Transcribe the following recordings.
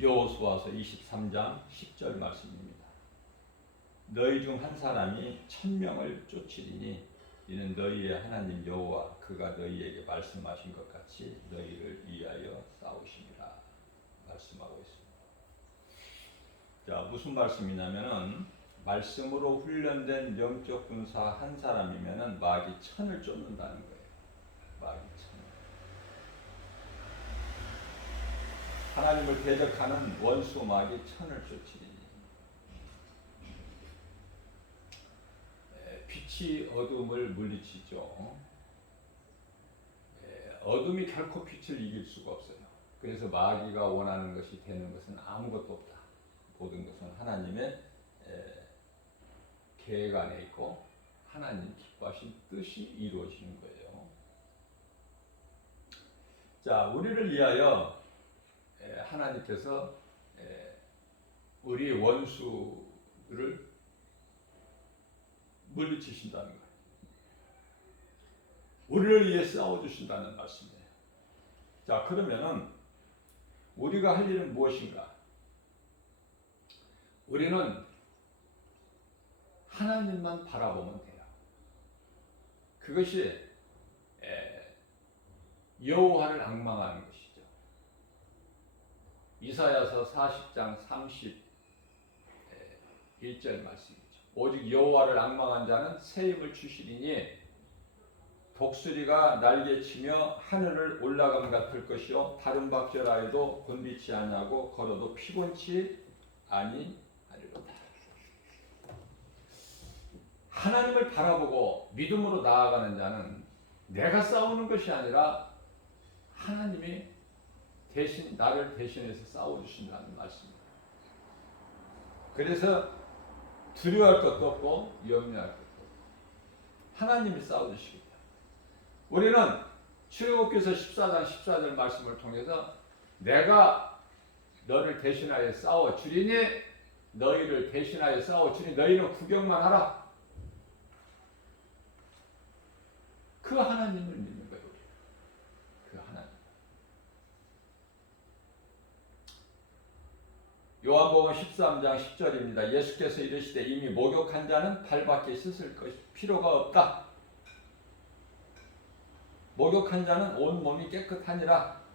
여호수아서 23장 10절 말씀입니다. 너희 중 한 사람이 1000명을 쫓으리니 이는 너희의 하나님 여호와 그가 너희에게 말씀하신 것 같이 너희를 위하여 싸우심이라 말씀하고 있습니다. 자, 무슨 말씀이냐면은 말씀으로 훈련된 영적 군사 한 사람이면은 마귀 1000을 쫓는다는 거예요. 마귀 1000. 하나님을 대적하는 원수 마귀 1000을 쫓으리니 빛이 어둠을 물리치죠. 어둠이 결코 빛을 이길 수가 없어요. 그래서 마귀가 원하는 것이 되는 것은 아무것도 없다. 모든 것은 하나님의 계획 안에 있고 하나님 기뻐하신 뜻이 이루어지는 거예요. 자, 우리를 위하여 하나님께서 우리 원수를 물리치신다는 거예요. 우리를 위해 싸워주신다는 말씀이에요. 자, 그러면은 우리가 할 일은 무엇인가? 우리는 하나님만 바라보면 돼요. 그것이 여호와를 앙망하는 것이죠. 이사야서 40장 31절 말씀이죠. 오직 여호와를 앙망한 자는 새 힘을 주시리니 독수리가 날개치며 하늘을 올라감 같을 것이요 다른 박절하여도 곤비치 아니하고 걸어도 피곤치 아니하리로다. 하나님을 바라보고 믿음으로 나아가는 자는 내가 싸우는 것이 아니라 하나님이 대신 나를 대신해서 싸워주신다는 말씀입니다. 그래서 두려워할 것도 없고 염려할 것도 없고 하나님이 싸워주시겠다. 우리는 출애굽기서 14장 14절 말씀을 통해서 내가 너를 대신하여 싸워주리니 너희를 대신하여 싸워주니 너희는 구경만 하라. 그 하나님을 믿는 거예요. 그 하나님. 요한복음 13장 10절입니다. 예수께서 이르시되 이미 목욕한 자는 발밖에 씻을 것이 필요가 없다. 목욕한 자는 온 몸이 깨끗하니라.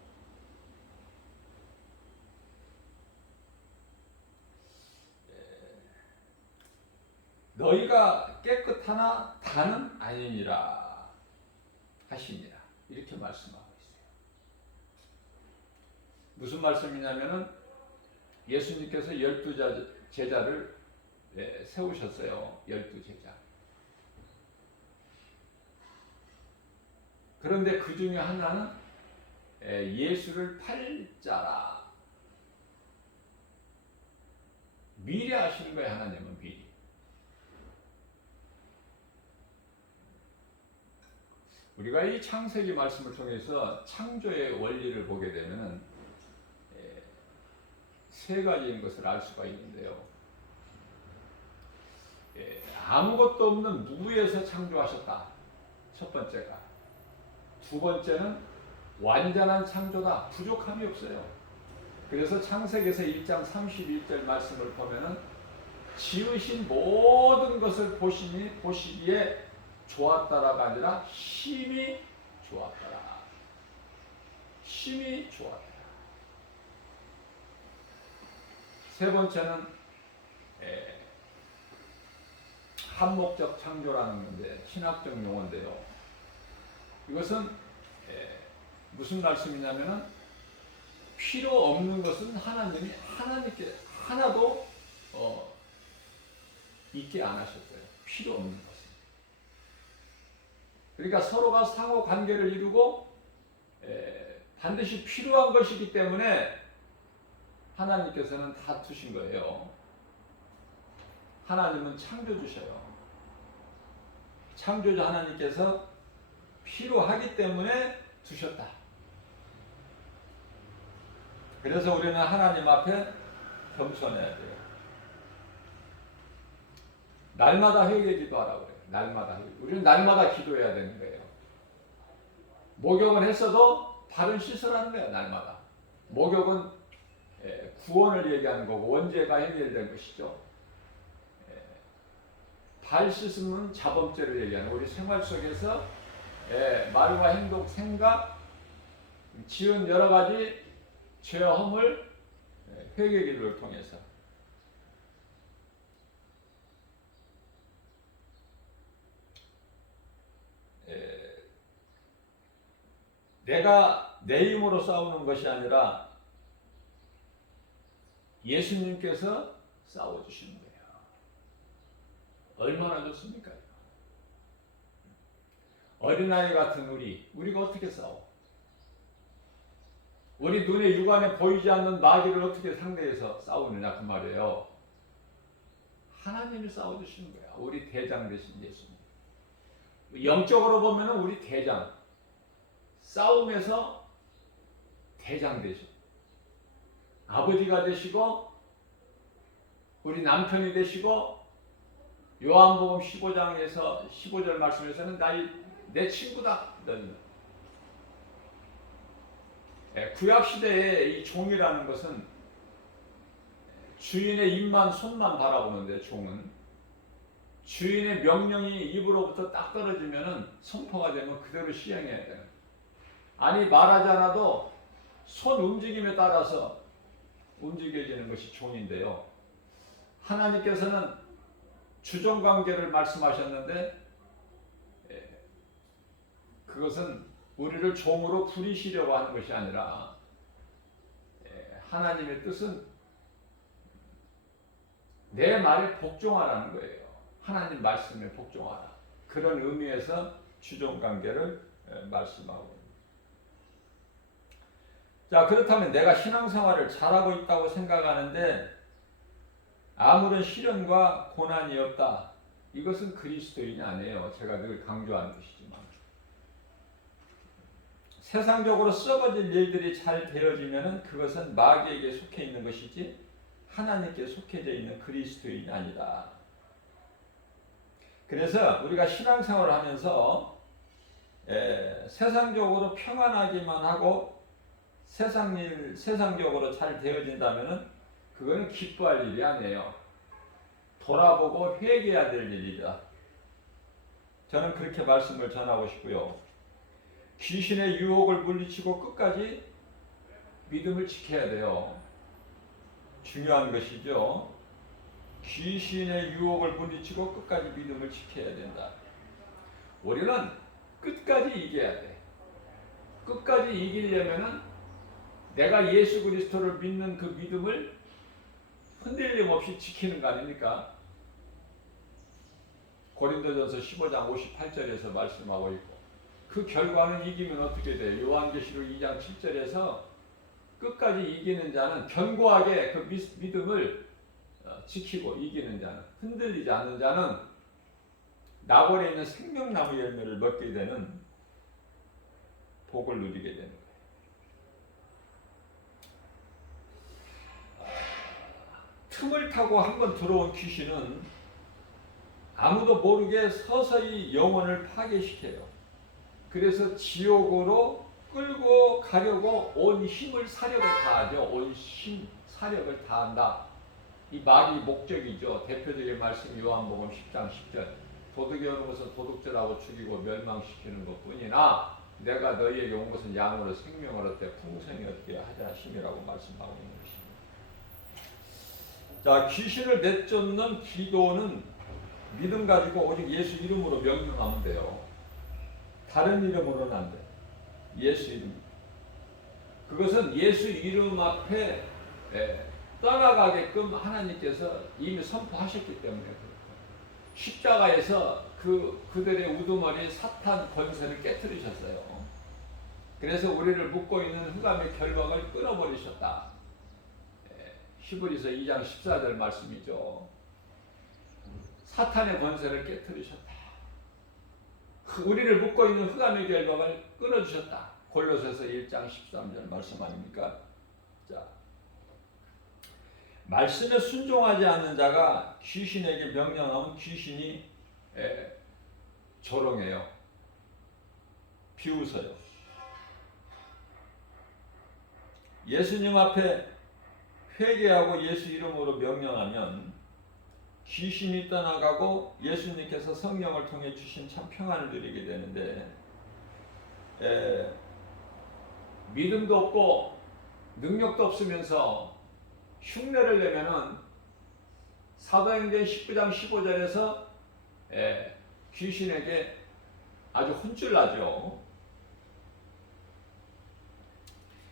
너희가 깨끗하나 다는 아니니라 하시니라. 이렇게 말씀하고 있어요. 무슨 말씀이냐면은 예수님께서 12제자를 세우셨어요. 12제자. 그런데 그 중에 하나는 예수를 팔 자라. 미리 아시는 거예요. 하나님은 미리. 우리가 이 창세기 말씀을 통해서 창조의 원리를 보게 되면 세 가지인 것을 알 수가 있는데요. 아무것도 없는 무에서 창조하셨다. 첫 번째가. 두 번째는 완전한 창조다. 부족함이 없어요. 그래서 창세기에서 1장 31절 말씀을 보면은 지으신 모든 것을 보시기에 좋았다라가 아니라 심히 좋았더라. 심히 좋았더라. 세 번째는 한목적 창조라는 건데 신학적 용어인데요. 이것은 무슨 말씀이냐면은 필요 없는 것은 하나님께 하나도 있게 안 하셨어요. 필요 없는 것은. 그러니까 서로가 상호 관계를 이루고 반드시 필요한 것이기 때문에 하나님께서는 다투신 거예요. 하나님은 창조주셔요. 창조주 하나님께서 필요하기 때문에 두셨다. 그래서 우리는 하나님 앞에 겸손해야 돼요. 날마다 회개 기도하라고 그래요. 날마다 회개. 우리는 날마다 기도해야 되는 거예요. 목욕을 했어도 발은 씻으라는 거예요. 날마다. 목욕은 구원을 얘기하는 거고 원죄가 해결된 것이죠. 발 씻음은 자범죄를 얘기하는 우리 생활 속에서 말과 행동, 생각, 지은 여러 가지 죄와 허물 회개 기도를 통해서 내가 내 힘으로 싸우는 것이 아니라 예수님께서 싸워주시는 거예요. 얼마나 좋습니까? 어린아이 같은 우리가 어떻게 싸워? 우리 눈에 육안에 보이지 않는 마귀를 어떻게 상대해서 싸우느냐 그 말이에요. 하나님이 싸워주시는 거야. 우리 대장 되신 예수님. 영적으로 보면은 우리 대장. 싸움에서 대장 되시고 아버지가 되시고 우리 남편이 되시고 요한복음 15절 말씀에서는 내 친구다. 구약 시대에 이 종이라는 것은 주인의 입만 손만 바라보는데 종은 주인의 명령이 입으로부터 딱 떨어지면은 선포가 되면 그대로 시행해야 돼요. 아니 말하지 않아도 손 움직임에 따라서 움직여지는 것이 종인데요. 하나님께서는 주종관계를 말씀하셨는데 그것은 우리를 종으로 부리시려고 하는 것이 아니라 하나님의 뜻은 내 말에 복종하라는 거예요. 하나님 말씀에 복종하라. 그런 의미에서 주종관계를 말씀하고 있습니다. 자, 그렇다면 내가 신앙생활을 잘하고 있다고 생각하는데 아무런 시련과 고난이 없다. 이것은 그리스도인이 아니에요. 제가 늘 강조하는 것이지만 세상적으로 썩어질 일들이 잘 되어지면 그것은 마귀에게 속해 있는 것이지 하나님께 속해져 있는 그리스도인이 아니다. 그래서 우리가 신앙생활을 하면서 세상적으로 평안하기만 하고 세상적으로 잘 되어진다면 그거는 기뻐할 일이 아니에요. 돌아보고 회개해야 될 일이다. 저는 그렇게 말씀을 전하고 싶고요. 귀신의 유혹을 물리치고 끝까지 믿음을 지켜야 돼요. 중요한 것이죠. 귀신의 유혹을 물리치고 끝까지 믿음을 지켜야 된다. 우리는 끝까지 이겨야 돼. 끝까지 이기려면은 내가 예수 그리스도를 믿는 그 믿음을 흔들림 없이 지키는 거 아닙니까? 고린도전서 15장 58절에서 말씀하고 있고 그 결과는 이기면 어떻게 돼요? 요한계시록 2장 7절에서 끝까지 이기는 자는 견고하게 그 믿음을 지키고 이기는 자는 흔들리지 않는 자는 나골에 있는 생명나무 열매를 먹게 되는 복을 누리게 되는 거예요. 틈을 타고 한번 들어온 귀신은 아무도 모르게 서서히 영혼을 파괴시켜요. 그래서 지옥으로 끌고 가려고 온 힘을 사력을 다하죠. 온 힘, 사력을 다한다. 이 말이 목적이죠. 대표적인 말씀 요한복음 10장 10절. 도둑이 오는 것은 도둑질하고 죽이고 멸망시키는 것뿐이나 내가 너희에게 온 것은 양으로 생명을 얻되 풍성히 얻게 하자 하심이라고 말씀하고 있는 것입니다. 자, 귀신을 내쫓는 기도는 믿음 가지고 오직 예수 이름으로 명령하면 돼요. 다른 이름으로는 안 돼. 예수 이름. 그것은 예수 이름 앞에 떠나가게끔 하나님께서 이미 선포하셨기 때문에 그렇고 십자가에서 그들의 우두머리 사탄 권세를 깨뜨리셨어요. 그래서 우리를 묶고 있는 흑암의 결박을 끊어버리셨다. 히브리서 2장 14절 말씀이죠. 사탄의 권세를 깨뜨리셨다. 우리를 묶고 있는 흑암의 결박을 끊어주셨다. 골로새서 1장 13절 말씀 아닙니까? 자, 말씀에 순종하지 않는 자가 귀신에게 명령하면 귀신이 조롱해요. 비웃어요. 예수님 앞에 회개하고 예수 이름으로 명령하면 귀신이 떠나가고 예수님께서 성령을 통해 주신 참 평안을 누리게 되는데, 믿음도 없고 능력도 없으면서 흉내를 내면은 사도행전 19장 15절에서 귀신에게 아주 혼쭐나죠.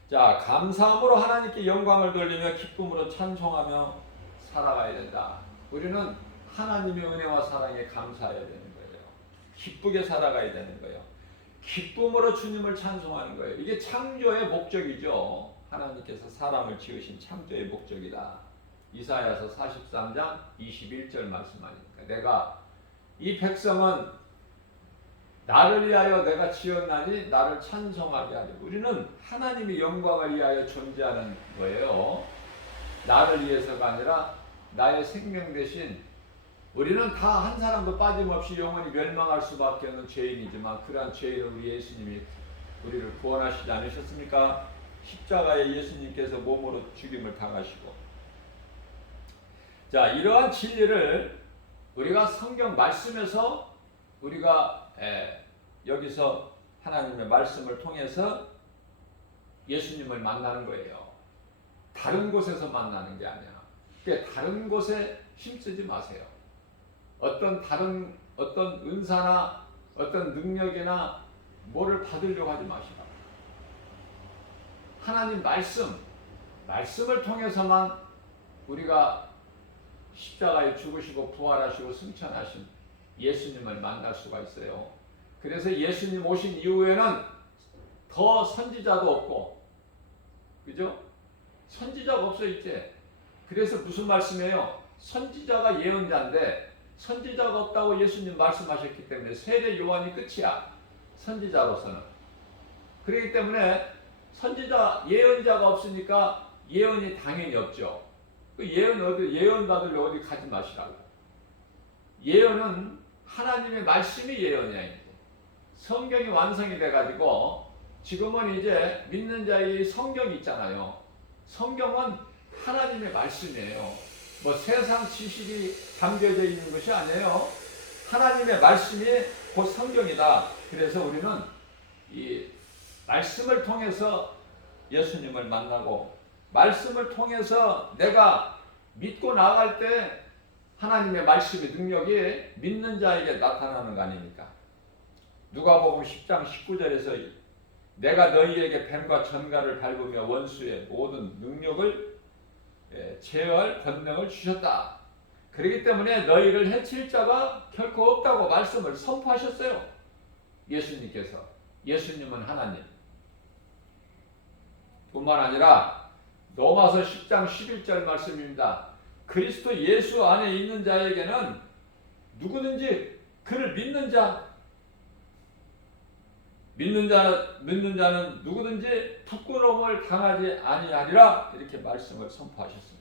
자, 감사함으로 하나님께 영광을 돌리며 기쁨으로 찬송하며 살아가야 된다. 우리는 하나님의 은혜와 사랑에 감사해야 되는 거예요. 기쁘게 살아가야 되는 거예요. 기쁨으로 주님을 찬송하는 거예요. 이게 창조의 목적이죠. 하나님께서 사람을 지으신 창조의 목적이다. 이사야서 43장 21절 말씀하니까 내가 이 백성은 나를 위하여 내가 지었나니 나를 찬송하게 하려. 우리는 하나님의 영광을 위하여 존재하는 거예요. 나를 위해서가 아니라 나의 생명 대신 우리는 다 한 사람도 빠짐없이 영원히 멸망할 수밖에 없는 죄인이지만 그러한 죄인을 우리 예수님이 우리를 구원하시지 않으셨습니까? 십자가에 예수님께서 몸으로 죽임을 당하시고, 자, 이러한 진리를 우리가 성경 말씀에서 우리가 여기서 하나님의 말씀을 통해서 예수님을 만나는 거예요. 다른 곳에서 만나는 게 아니야. 그러니까 다른 곳에 힘쓰지 마세요. 어떤 은사나 어떤 능력이나 뭐를 받으려고 하지 마시라. 하나님 말씀을 통해서만 우리가 십자가에 죽으시고 부활하시고 승천하신 예수님을 만날 수가 있어요. 그래서 예수님 오신 이후에는 더 선지자도 없고, 그죠? 선지자가 없어 이제. 그래서 무슨 말씀이에요? 선지자가 예언자인데 선지자가 없다고 예수님 말씀하셨기 때문에 세례 요한이 끝이야. 선지자로서는. 그렇기 때문에 예언자가 없으니까 예언이 당연히 없죠. 그 예언 받으려 어디 가지 마시라고. 예언은 하나님의 말씀이 예언이야. 성경이 완성이 돼가지고 지금은 이제 믿는 자의 성경이 있잖아요. 성경은 하나님의 말씀이에요. 뭐 세상 지식이 담겨져 있는 것이 아니에요. 하나님의 말씀이 곧 성경이다. 그래서 우리는 이 말씀을 통해서 예수님을 만나고, 말씀을 통해서 내가 믿고 나아갈 때 하나님의 말씀의 능력이 믿는 자에게 나타나는 거 아닙니까? 누가복음 10장 19절에서 내가 너희에게 뱀과 전갈을 밟으며 원수의 모든 능력을 제어할 권능을 주셨다. 그렇기 때문에 너희를 해칠 자가 결코 없다고 말씀을 선포하셨어요. 예수님께서. 예수님은 하나님. 뿐만 아니라 로마서 10장 11절 말씀입니다. 그리스도 예수 안에 있는 자에게는 누구든지 그를 믿는 자는 누구든지 부끄러움을 당하지 아니하리라. 이렇게 말씀을 선포하셨습니다.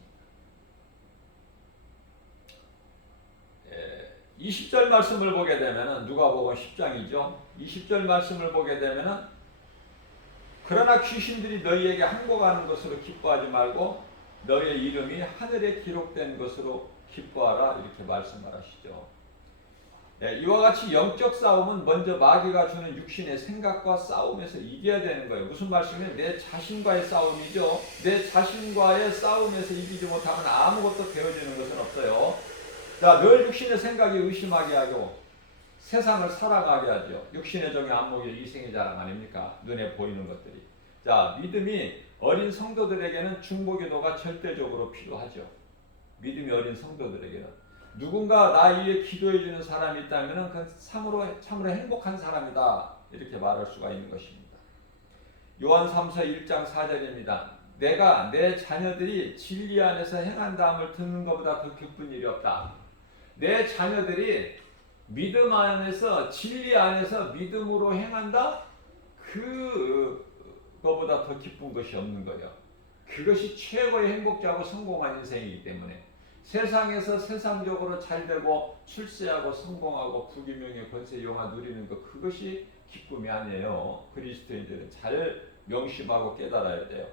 20절 말씀을 보게 되면은 누가복음 10장이죠. 20절 말씀을 보게 되면은 그러나 귀신들이 너희에게 항복하는 것으로 기뻐하지 말고 너희의 이름이 하늘에 기록된 것으로 기뻐하라. 이렇게 말씀하시죠. 이와 같이 영적 싸움은 먼저 마귀가 주는 육신의 생각과 싸움에서 이겨야 되는 거예요. 무슨 말씀이에요? 내 자신과의 싸움이죠. 내 자신과의 싸움에서 이기지 못하면 아무것도 되어지는 것은 없어요. 자, 늘 육신의 생각이 의심하게 하고 세상을 살아가게 하죠. 육신의 종의 안목이 이생의 자랑 아닙니까? 눈에 보이는 것들이. 자, 믿음이 어린 성도들에게는 중보기도가 절대적으로 필요하죠. 믿음이 어린 성도들에게는. 누군가 나 위해 기도해 주는 사람이 있다면 그 참으로 행복한 사람이다. 이렇게 말할 수가 있는 것입니다. 요한 3서 1장 4절입니다. 내가 내 자녀들이 진리 안에서 행한다함을 듣는 것보다 더 기쁜 일이 없다. 내 자녀들이 믿음 안에서, 진리 안에서 믿음으로 행한다? 그거보다 더 기쁜 것이 없는 거예요. 그것이 최고의 행복자고 성공한 인생이기 때문에 세상에서 세상적으로 잘되고 출세하고 성공하고 부귀명예 권세 영화 누리는 것, 그것이 기쁨이 아니에요. 그리스도인들은 잘 명심하고 깨달아야 돼요.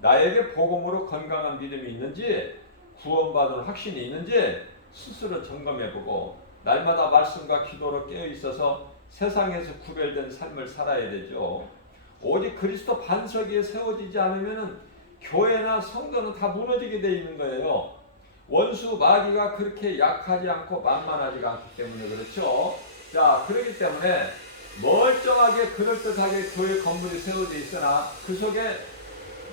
나에게 복음으로 건강한 믿음이 있는지 구원받은 확신이 있는지 스스로 점검해보고 날마다 말씀과 기도로 깨어있어서 세상에서 구별된 삶을 살아야 되죠. 오직 그리스도 반석 위에 세워지지 않으면 교회나 성도는 다 무너지게 되어 있는 거예요. 원수 마귀가 그렇게 약하지 않고 만만하지가 않기 때문에 그렇죠. 자, 그렇기 때문에 멀쩡하게 그럴듯하게 교회 건물이 세워져 있으나 그 속에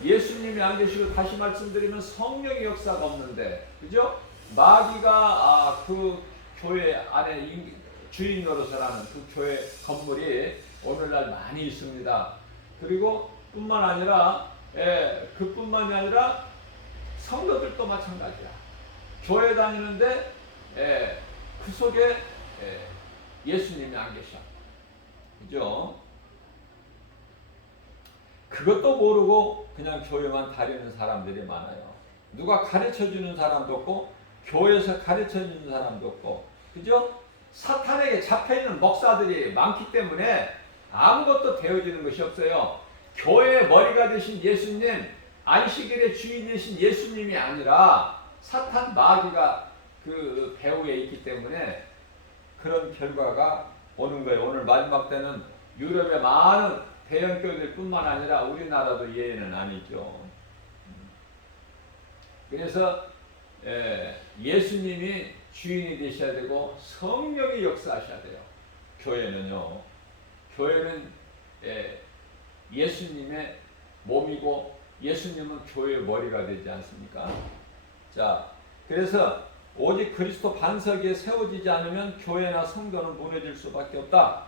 예수님이 안 계시고, 다시 말씀드리면 성령의 역사가 없는데, 그죠? 마귀가 그 교회 안에 주인 노릇을 하는 그 교회 건물이 오늘날 많이 있습니다. 그리고 뿐만 아니라 그뿐만이 아니라 성도들도 마찬가지야. 교회 다니는데 그 속에 예수님이 안 계셔. 그죠? 그것도 모르고 그냥 교회만 다니는 사람들이 많아요. 누가 가르쳐주는 사람도 없고 교회에서 가르쳐주는 사람도 없고, 그죠? 사탄에게 잡혀있는 목사들이 많기 때문에 아무것도 되어지는 것이 없어요. 교회의 머리가 되신 예수님, 안식일의 주인이신 예수님이 아니라 사탄 마귀가 그 배후에 있기 때문에 그런 결과가 오는 거예요. 오늘 마지막 때는 유럽의 많은 대형 교회들 뿐만 아니라 우리나라도 예외는 아니죠. 그래서 예수님이 주인이 되셔야 되고 성령이 역사하셔야 돼요. 교회는요. 교회는 예수님의 몸이고 예수님은 교회의 머리가 되지 않습니까? 자, 그래서 오직 그리스도 반석 위에 세워지지 않으면 교회나 성도는 무너질 수밖에 없다.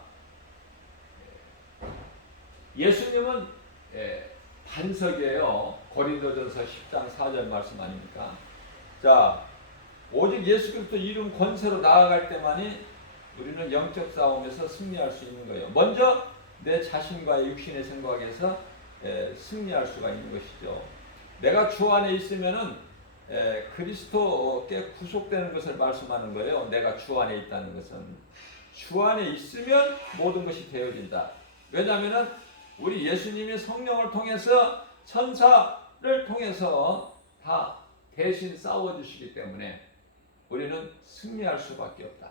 예수님은 반석이에요. 고린도전서 10장 4절 말씀 아닙니까? 자, 오직 예수 그리스도 이름 권세로 나아갈 때만이 우리는 영적 싸움에서 승리할 수 있는 거예요. 먼저 내 자신과의 육신의 생각에서 승리할 수가 있는 것이죠. 내가 주 안에 있으면은 그리스도께 구속되는 것을 말씀하는 거예요. 내가 주 안에 있다는 것은 주 안에 있으면 모든 것이 되어진다. 왜냐하면은 우리 예수님이 성령을 통해서 천사를 통해서 다 대신 싸워주시기 때문에 우리는 승리할 수밖에 없다.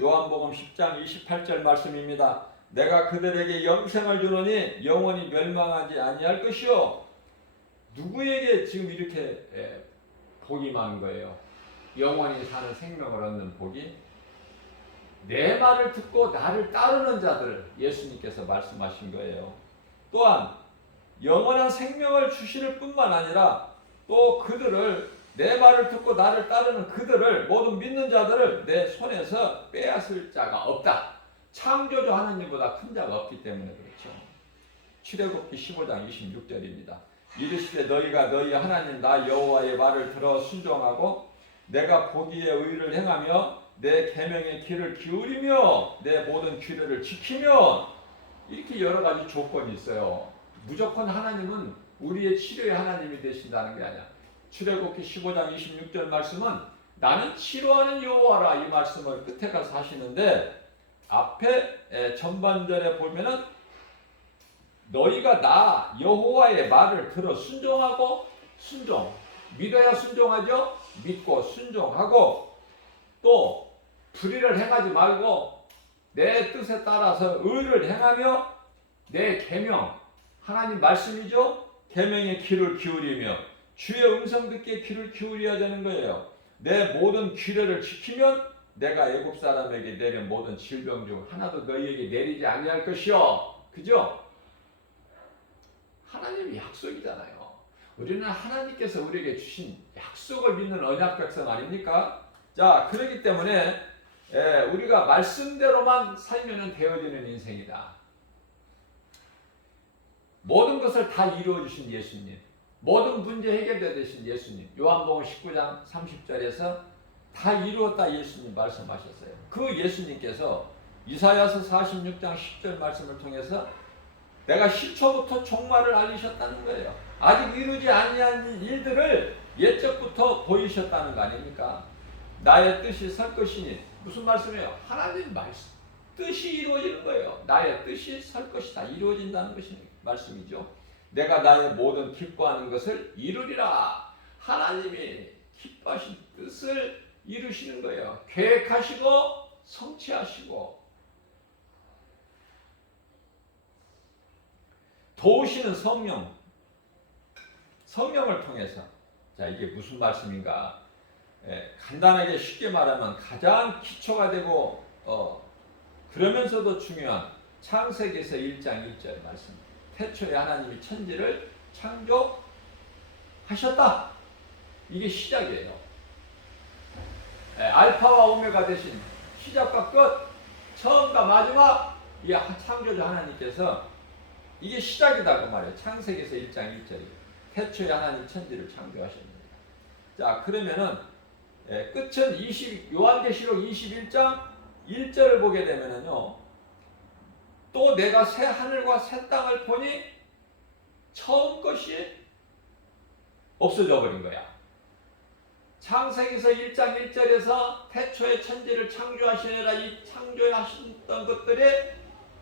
요한복음 10장 28절 말씀입니다. 내가 그들에게 영생을 주노니 영원히 멸망하지 아니할 것이요. 누구에게 지금 이렇게 복이 많은 거예요? 영원히 사는 생명을 얻는 복이 내 말을 듣고 나를 따르는 자들, 예수님께서 말씀하신 거예요. 또한 영원한 생명을 주실 뿐만 아니라 또 그들을, 내 말을 듣고 나를 따르는 그들을, 모든 믿는 자들을 내 손에서 빼앗을 자가 없다. 창조주 하나님보다 큰 자가 없기 때문에 그렇죠. 출애굽기 15장 26절입니다. 이르시되 너희가 너희 하나님 나 여호와의 말을 들어 순종하고 내가 보기에 의를 행하며 내 계명의 귀를 기울이며 내 모든 규례를 지키면, 이렇게 여러 가지 조건이 있어요. 무조건 하나님은 우리의 치료의 하나님이 되신다는 게 아니야. 출애굽기 15장 26절 말씀은 나는 치료하는 여호와라, 이 말씀을 끝에 가서 하시는데, 앞에 전반절에 보면은 너희가 나 여호와의 말을 들어 순종하고, 순종, 믿어야 순종하죠. 믿고 순종하고, 또 불의를 행하지 말고 내 뜻에 따라서 의를 행하며 내 계명, 하나님 말씀이죠. 계명의 귀를 기울이며 주의 음성 듣기에 귀를 기울여야 되는 거예요. 내 모든 규례를 지키면 내가 애굽 사람에게 내린 모든 질병 중 하나도 너희에게 내리지 아니할 것이요. 그죠? 하나님의 약속이잖아요. 우리는 하나님께서 우리에게 주신 약속을 믿는 언약 백성 아닙니까? 자, 그렇기 때문에 우리가 말씀대로만 살면 되어지는 인생이다. 모든 것을 다 이루어 주신 예수님, 모든 문제 해결되신 예수님, 요한복음 19장 30절에서 다 이루었다 예수님 말씀하셨어요. 그 예수님께서 이사야서 46장 10절 말씀을 통해서 내가 시초부터 종말을 알리셨다는 거예요. 아직 이루지 아니한 일들을 옛적부터 보이셨다는 거 아닙니까? 나의 뜻이 설 것이니, 무슨 말씀이에요? 하나님 말씀, 뜻이 이루어지는 거예요. 나의 뜻이 설 것이다, 이루어진다는 것이 말씀이죠. 내가 나의 모든 기뻐하는 것을 이루리라. 하나님이 기뻐하신 뜻을 이루시는 거예요. 계획하시고 성취하시고 도우시는 성령을 통해서. 자, 이게 무슨 말씀인가? 간단하게 쉽게 말하면 가장 기초가 되고 그러면서도 중요한 창세기에서 1장 1절 말씀. 태초에 하나님이 천지를 창조하셨다. 이게 시작이에요. 알파와 오메가 대신 시작과 끝, 처음과 마지막, 이 창조주 하나님께서 이게 시작이다 그 말이에요. 창세기에서 1장 1절이 태초에 하나님 천지를 창조하셨습니다. 자, 그러면은 끝은 요한계시록 21장 1절을 보게 되면은요, 또 내가 새 하늘과 새 땅을 보니 처음 것이 없어져 버린 거야. 창세기서 1장 1절에서 태초에 천지를 창조하시느라 이 창조하셨던 것들이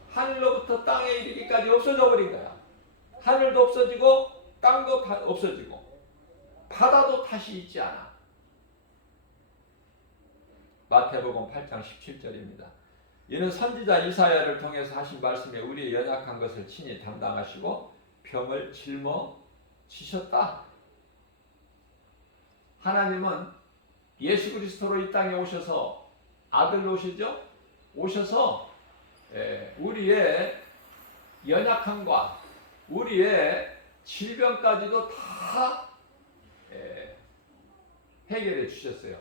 하늘로부터 땅에 이르기까지 없어져 버린 거야. 하늘도 없어지고 땅도 다 없어지고 바다도 다시 있지 않아. 마태복음 8장 17절입니다. 이는 선지자 이사야를 통해서 하신 말씀에 우리의 연약한 것을 친히 담당하시고 병을 짊어지셨다. 하나님은 예수 그리스도로 이 땅에 오셔서 아들로 오시죠? 오셔서 우리의 연약함과 우리의 질병까지도 다 해결해 주셨어요.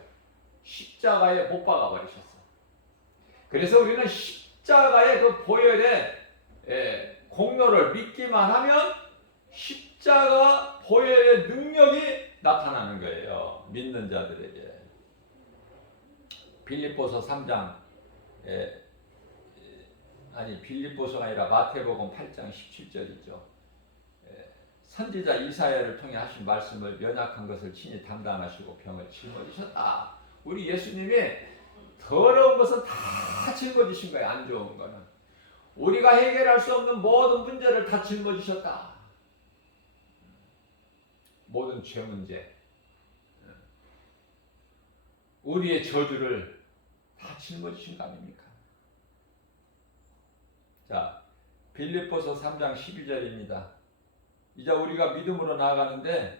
십자가에 못 박아 버리셨어. 그래서 우리는 십자가의 그 보혈의 공로를 믿기만 하면 십자가 보혈의 능력이 나타나는 거예요. 믿는 자들에게. 빌립보서 3장 빌립보서가 아니라 마태복음 8장 17절이죠. 선지자 이사야를 통해 하신 말씀을 연약한 것을 친히 담당하시고 병을 짊어지셨다. 우리 예수님이 더러운 것은 다 짊어지신 거예요. 안 좋은 거는. 우리가 해결할 수 없는 모든 문제를 다 짊어지셨다. 모든 죄 문제, 우리의 저주를 다 짊어지신 거 아닙니까? 자, 빌립보서 3장 12절입니다. 이제 우리가 믿음으로 나아가는데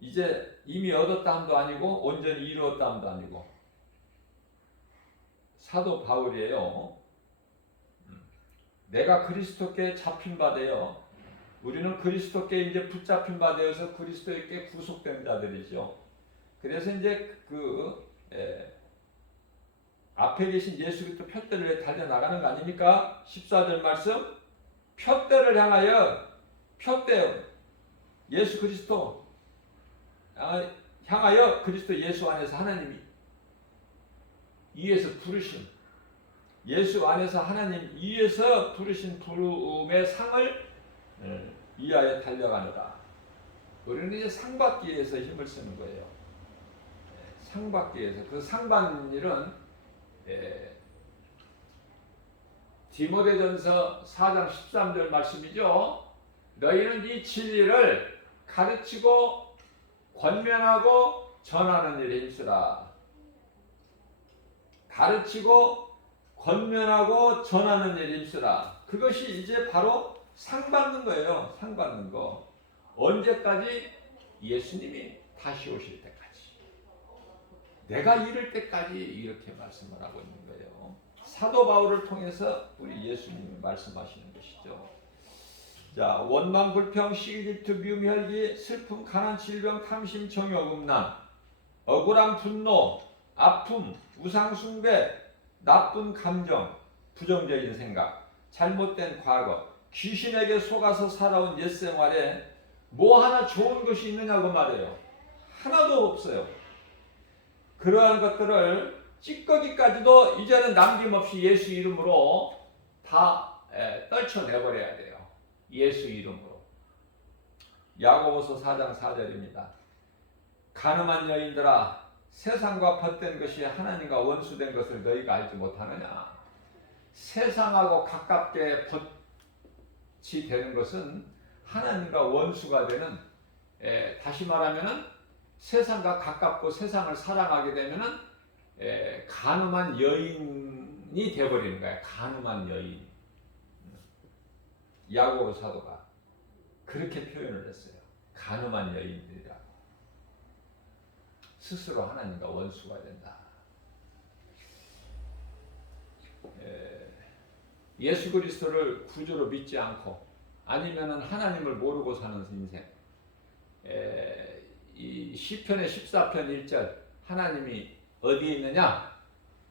이제 이미 얻었다 함도 아니고 온전히 이루었다 함도 아니고 사도 바울이에요. 내가 그리스도께 잡힌 바 되어 우리는 그리스도께 이제 붙잡힌 바 되어서 그리스도께 구속된 자들이죠. 그래서 이제 앞에 계신 예수 그리스도 푯대를 달려나가는 거 아닙니까? 14절 말씀. 푯대를 향하여 푯대 예수 그리스도 향하여 그리스도 예수 안에서 하나님이 위에서 부르신 예수 안에서 하나님 위에서 부르신 부름의 상을 위하여 달려가느라. 우리는 이제 상 받기 위해서 힘을 쓰는 거예요. 상 받기 위해서. 그 상 받는 일은 디모데전서 4장 13절 말씀이죠. 너희는 이 진리를 가르치고 권면하고 전하는 일에 힘쓰라. 가르치고 권면하고 전하는 일에 힘쓰라. 그것이 이제 바로 상 받는 거예요. 상 받는 거. 언제까지? 예수님이 다시 오실 때까지. 내가 이를 때까지 이렇게 말씀을 하고 있는 거예요. 사도 바울을 통해서 우리 예수님이 말씀하시는 것이죠. 자, 원망, 불평, 시기, 질투, 미움, 혈기, 슬픔, 가난, 질병, 탐심, 정욕, 음란, 억울함, 분노, 아픔, 우상 숭배, 나쁜 감정, 부정적인 생각, 잘못된 과거, 귀신에게 속아서 살아온 옛 생활에 뭐 하나 좋은 것이 있느냐고 말해요. 하나도 없어요. 그러한 것들을 찌꺼기까지도 이제는 남김없이 예수 이름으로 다 떨쳐내버려야 돼요. 예수 이름으로. 야고보서 4장 4절입니다. 간음한 여인들아, 세상과 벗된 것이 하나님과 원수된 것을 너희가 알지 못하느냐. 세상하고 가깝게 벗이 되는 것은 하나님과 원수가 되는, 다시 말하면은 세상과 가깝고 세상을 사랑하게 되면은 간음한 여인이 되어버리는 거야. 간음한 여인. 야고보 사도가 그렇게 표현을 했어요. 간음한 여인들이라고. 스스로 하나님과 원수가 된다. 예수 그리스도를 구주로 믿지 않고 아니면은 하나님을 모르고 사는 인생. 이 시편의 14편 1절 하나님이 어디에 있느냐?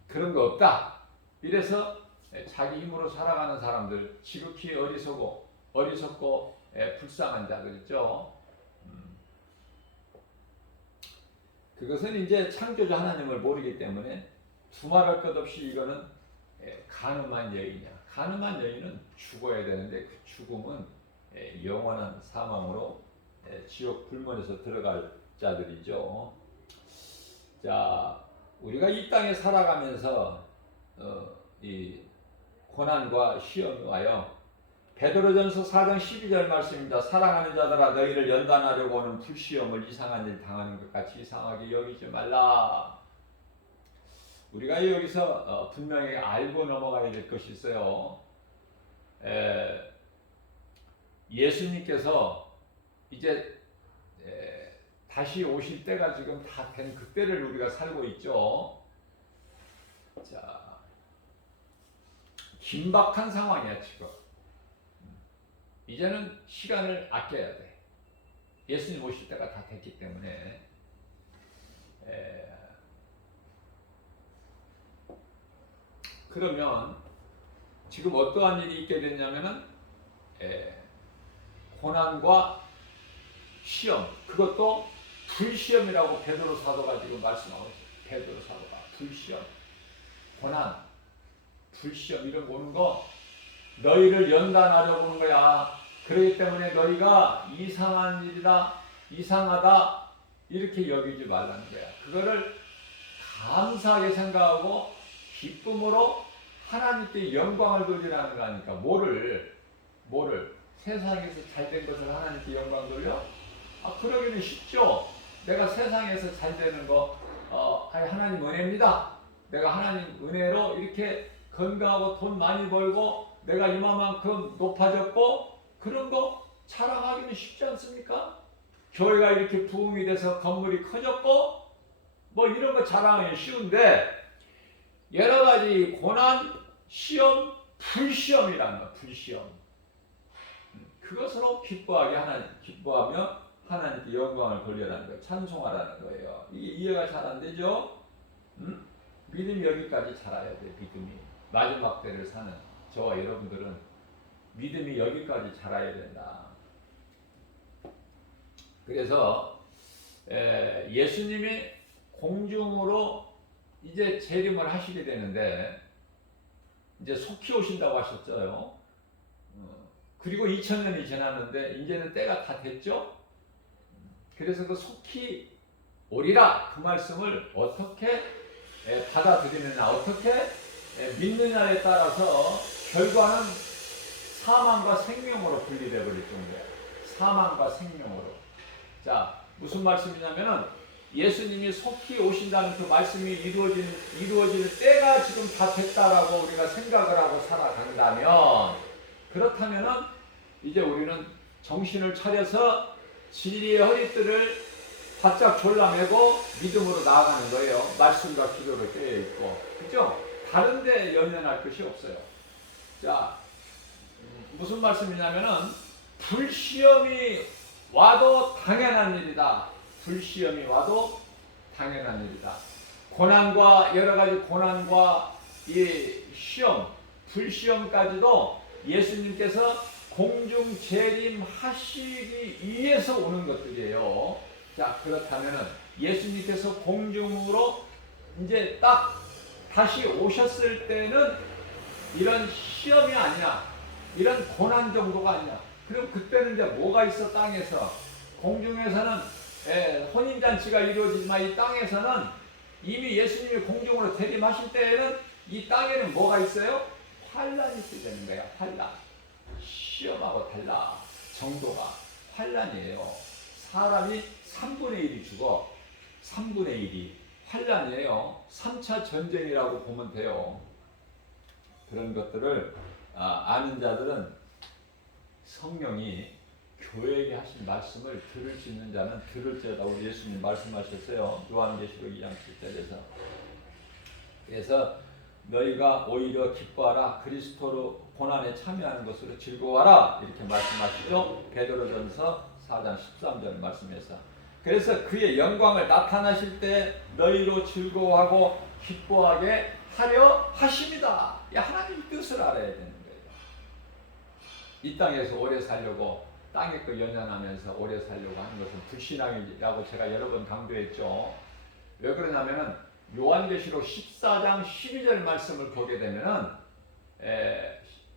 그런 거 없다. 이래서 자기 힘으로 살아가는 사람들, 지극히 어리석고 불쌍한 자들 있죠. 그것은 이제 창조주 하나님을 모르기 때문에 두말할 것 없이 이거는 간음한 여인이야. 간음한 여인은 죽어야 되는데 그 죽음은 영원한 사망으로 지옥 불문에서 들어갈 자들이죠. 자, 우리가 이 땅에 살아가면서 이 고난과 시험이 와요. 베드로전서 4장 12절 말씀입니다. 사랑하는 자들아 너희를 연단하려고 오는 불시험을 이상한 일 당하는 것 같이 이상하게 여기지 말라. 우리가 여기서 분명히 알고 넘어가야 될 것이 있어요. 예수님께서 이제 다시 오실 때가 지금 다 된 그때를 우리가 살고 있죠. 자, 긴박한 상황이야 지금. 이제는 시간을 아껴야 돼. 예수님 오실 때가 다 됐기 때문에. 그러면 지금 어떠한 일이 있게 됐냐면은 고난과 시험, 그것도 불시험이라고 베드로 사도가 지금 말씀하고 있어요. 베드로 사도가 불시험, 고난, 불시험 이런 거 오는 거 너희를 연단하려고 오는 거야. 그렇기 때문에 너희가 이상한 일이다, 이상하다 이렇게 여기지 말라는 거야. 그거를 감사하게 생각하고 기쁨으로 하나님께 영광을 돌리라는 거니까. 뭐를 세상에서 잘된 것을 하나님께 영광 돌려? 그러기는 쉽죠. 내가 세상에서 잘되는 거 하나님 은혜입니다. 내가 하나님 은혜로 이렇게 건강하고 돈 많이 벌고 내가 이만큼 높아졌고 그런 거 자랑하기는 쉽지 않습니까? 교회가 이렇게 부흥이 돼서 건물이 커졌고 뭐 이런 거 자랑하기 쉬운데 여러 가지 고난, 시험, 불시험이라는 거, 불시험. 그것으로 기뻐하며 하나님께 영광을 돌려라는 거예요. 찬송하라는 거예요. 이게 이해가 잘 안 되죠? 믿음이 여기까지 자라야 돼, 믿음이. 마지막 때를 사는 저와 여러분들은 믿음이 여기까지 자라야 된다. 그래서 예수님이 공중으로 이제 재림을 하시게 되는데 이제 속히 오신다고 하셨죠. 그리고 2000년이 지났는데 이제는 때가 다 됐죠. 그래서 그 속히 오리라 그 말씀을 어떻게 받아들이느냐, 어떻게 믿느냐에 따라서 결과는 사망과 생명으로 분리되어 버릴 정도예요. 사망과 생명으로. 자, 무슨 말씀이냐면은 예수님이 속히 오신다는 그 말씀이 이루어지는 때가 지금 다 됐다라고 우리가 생각을 하고 살아간다면, 그렇다면은 이제 우리는 정신을 차려서 진리의 허리띠를 바짝 졸라매고 믿음으로 나아가는 거예요. 말씀과 기도로 깨어 있고, 그죠? 다른데 연연할 것이 없어요. 자, 무슨 말씀이냐면은 불시험이 와도 당연한 일이다. 불시험이 와도 당연한 일이다. 고난과 여러 가지 고난과 이 시험, 불시험까지도 예수님께서 공중 재림하시기 위해서 오는 것들이에요. 자, 그렇다면은 예수님께서 공중으로 이제 딱 다시 오셨을 때는 이런 시험이 아니야. 이런 고난 정도가 아니야. 그럼 그때는 이제 뭐가 있어? 땅에서. 공중에서는 혼인잔치가 이루어지지만 이 땅에서는 이미 예수님이 공중으로 재림하실 때에는 이 땅에는 뭐가 있어요? 환란이 있게 되는 거야. 환란. 시험하고 달라. 정도가 환란이에요. 사람이 3분의 1이 죽어. 3분의 1이 환란이에요. 3차 전쟁이라고 보면 돼요. 그런 것들을 아는 자들은 성령이 교회에게 하신 말씀을 들을 수 있는 자는 들을지어다. 우리 예수님 말씀하셨어요. 요한계시록 2장 7절에서. 그래서 너희가 오히려 기뻐하라. 그리스도로 고난에 참여하는 것으로 즐거워하라. 이렇게 말씀하시죠. 베드로전서 4장 13절 말씀에서. 그래서 그의 영광을 나타나실 때 너희로 즐거워하고 기뻐하게 하려 하십니다. 하나님 뜻을 알아야 되는 거예요. 이 땅에서 오래 살려고 땅의 거 연연하면서 오래 살려고 하는 것은 불신앙이라고 제가 여러 번 강조했죠. 왜 그러냐면은 요한계시록 14장 12절 말씀을 보게 되면은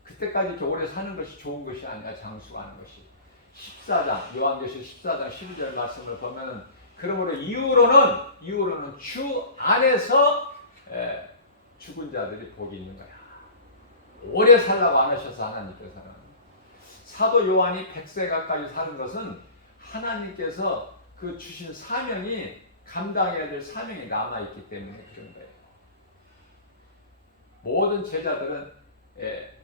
그때까지 이렇게 오래 사는 것이 좋은 것이 아니라 장수하는 것이 14장 요한계시록 14장 12절 말씀을 보면은 그러므로 이후로는 주 안에서 죽은 자들이 복이 있는 거야. 오래 살라고 안 하셔서 하나님께서는 사도 요한이 100세 가까이 사는 것은 하나님께서 그 주신 사명이 감당해야 될 사명이 남아있기 때문에 그런 거예요. 모든 제자들은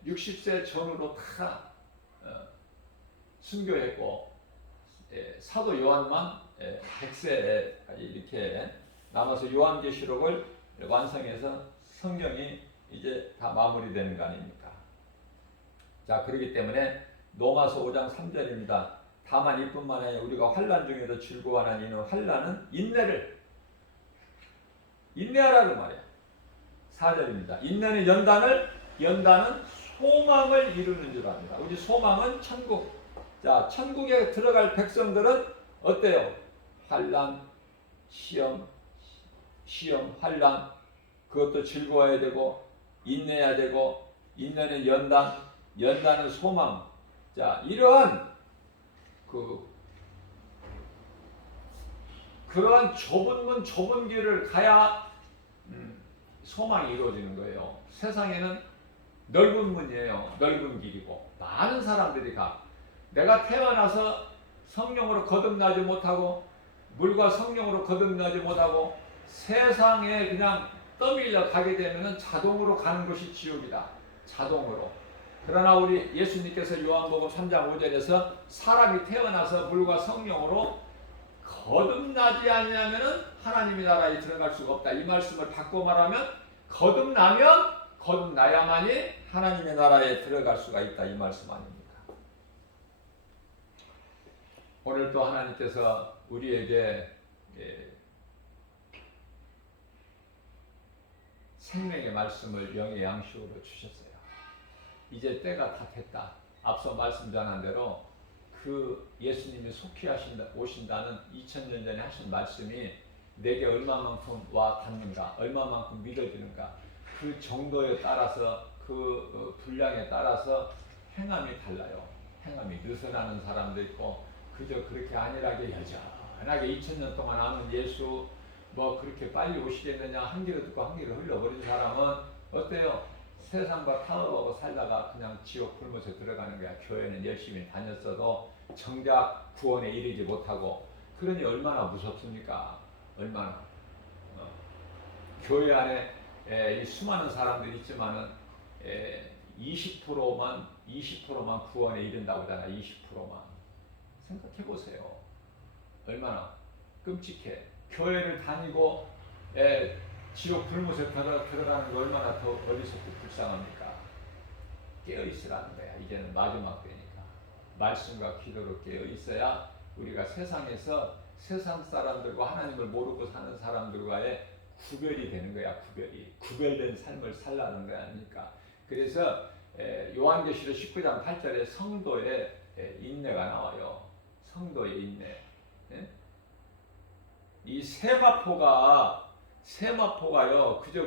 60세 전후로 다 순교했고 사도 요한만 100세에 이렇게 남아서 요한계시록을 완성해서 성경이 이제 다 마무리되는 거 아닙니까? 자, 그렇기 때문에 로마서 5장 3절입니다. 다만 이뿐만 아니라 우리가 환난 중에도 즐거워하는 이는 환난은 인내하라는 말이야. 4절입니다. 인내는 연단은 소망을 이루는 줄 압니다. 우리 소망은 천국. 자, 천국에 들어갈 백성들은 어때요? 환난, 시험, 환난, 그것도 즐거워야 되고 인내해야 되고 인내는 연단은 소망. 자, 이러한 그러한 좁은 문 좁은 길을 가야 소망이 이루어지는 거예요. 세상에는 넓은 문이에요. 넓은 길이고 많은 사람들이 가. 내가 태어나서 성령으로 거듭나지 못하고 물과 성령으로 거듭나지 못하고 세상에 그냥 떠밀려 가게 되면 자동으로 가는 것이 지옥이다. 자동으로. 그러나 우리 예수님께서 요한복음 3장 5절에서 사람이 태어나서 물과 성령으로 거듭나지 않으면 하나님의 나라에 들어갈 수가 없다. 이 말씀을 바꿔 말하면 거듭나야만이 하나님의 나라에 들어갈 수가 있다. 이 말씀 아닙니까? 오늘 또 하나님께서 우리에게 생명의 말씀을 영의 양식으로 주셨어요. 이제 때가 다 됐다. 앞서 말씀 전한 대로 그 예수님이 속히 오신다는 2000년 전에 하신 말씀이 내게 얼마만큼 와 닿는가, 얼마만큼 믿어지는가, 그 정도에 따라서 그 분량에 따라서 행함이 달라요. 행함이 느슨하는 사람도 있고 그저 그렇게 안일하게 여전하게 2000년 동안 아는 예수 뭐 그렇게 빨리 오시겠느냐 한 귀로 듣고 한 귀로 흘려버린 사람은 어때요? 세상과 타협하고 살다가 그냥 지옥 불못에 들어가는 거야. 교회는 열심히 다녔어도 정작 구원에 이르지 못하고. 그러니 얼마나 무섭습니까? 얼마나. 교회 안에 이 수많은 사람들이 있지만은 20%만 구원에 이른다고 하잖아. 20%만. 생각해 보세요. 얼마나 끔찍해. 교회를 다니고 지옥 불못에 들어가는 거 얼마나 더 어리석고 불쌍합니까? 깨어있으라는 거야. 이제는 마지막 때니까. 말씀과 기도로 깨어있어야 우리가 세상에서 세상 사람들과 하나님을 모르고 사는 사람들과의 구별이 되는 거야. 구별된 삶을 살라는 거야. 아닙니까? 그래서 요한계시록 19장 8절에 성도의 인내가 나와요. 성도의 인내. 이 세마포가요, 그저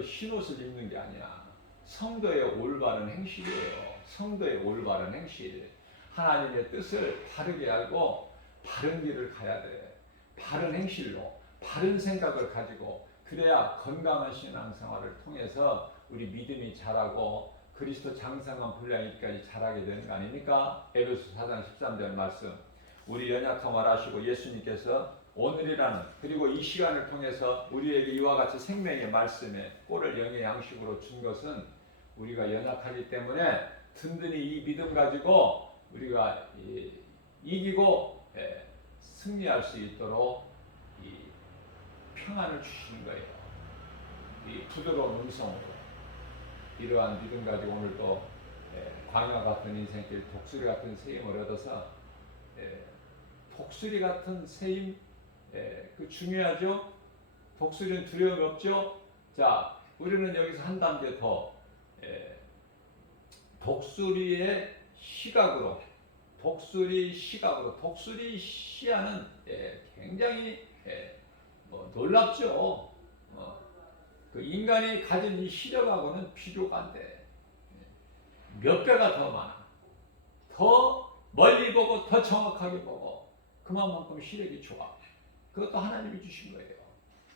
흰옷을 입는 게 아니야. 성도의 올바른 행실이에요. 성도의 올바른 행실. 하나님의 뜻을 바르게 알고 바른 길을 가야 돼. 바른 행실로, 바른 생각을 가지고 그래야 건강한 신앙생활을 통해서 우리 믿음이 자라고 그 그리스도 장성한 분량이까지 자라게 되는 거 아닙니까? 에베소 4장 13절 말씀. 우리 연약함을 아시고 예수님께서 오늘이라는 그리고 이 시간을 통해서 우리에게 이와 같이 생명의 말씀에 꼴을 영의 양식으로 준 것은 우리가 연약하기 때문에 든든히 이 믿음 가지고 우리가 이기고 승리할 수 있도록 이 평안을 주시는 거예요. 이 부드러운 음성으로 이러한 믿음 가지고 오늘도 광야 같은 인생길 독수리 같은 세임을 얻어서 독수리 같은 세임 그 중요하죠. 독수리는 두려움이 없죠. 자, 우리는 여기서 한 단계 더 독수리의 시각으로 독수리 시야는 굉장히 놀랍죠. 그 인간이 가진 이 시력하고는 비교가 안 돼. 몇 배가 더 많아. 더 멀리 보고 더 정확하게 보고 그만큼 시력이 좋아. 그것도 하나님이 주신 거예요.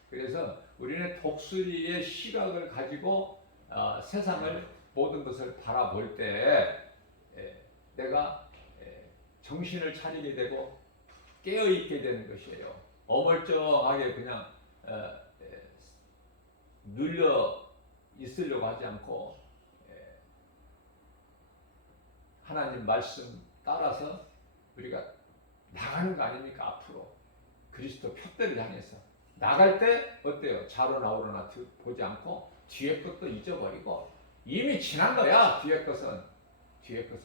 그래서 우리는 독수리의 시각을 가지고 세상을 모든 것을 바라볼 때 내가 정신을 차리게 되고 깨어있게 되는 것이에요. 어물쩡하게 그냥 눌려 있으려고 하지 않고 하나님 말씀 따라서 우리가 나가는 거 아닙니까? 앞으로 그리스도 표대를 향해서 나갈 때 어때요? 좌로나 우로나 보지 않고 뒤에 것도 잊어버리고 이미 지난 거야. 뒤에 것은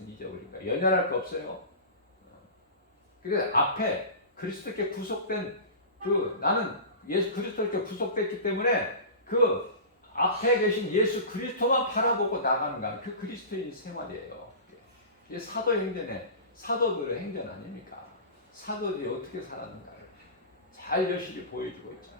잊어버린 거야. 연연할 거 없어요. 그래서 앞에 그리스도께 구속된 나는 예수 그리스도께 구속됐기 때문에 그 앞에 계신 예수 그리스도만 바라보고 나가는 거야. 그 그리스도의 생활이에요. 이게 사도행전의 사도들의 행전 아닙니까? 사도들이 어떻게 살았는가를 잘 여실히 보여주고 있잖아요.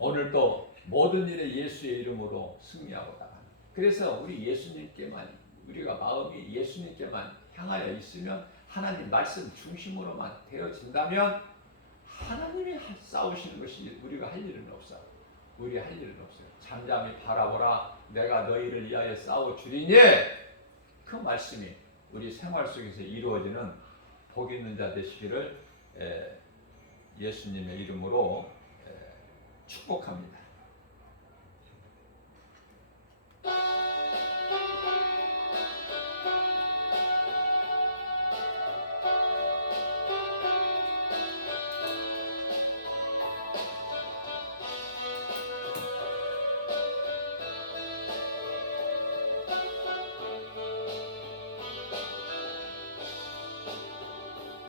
오늘도 모든 일에 예수의 이름으로 승리하고 나가는. 그래서 우리 예수님께만 우리가 마음이 예수님께만 향하여 있으면 하나님 말씀 중심으로만 되어진다면 하나님이 싸우시는 것이 우리가 할 일은 없어요. 우리 할 일은 없어요. 잠잠히 바라보라. 내가 너희를 위하여 싸워주리니 그 말씀이 우리 생활 속에서 이루어지는 복 있는 자 되시기를 예수님의 이름으로 축복합니다.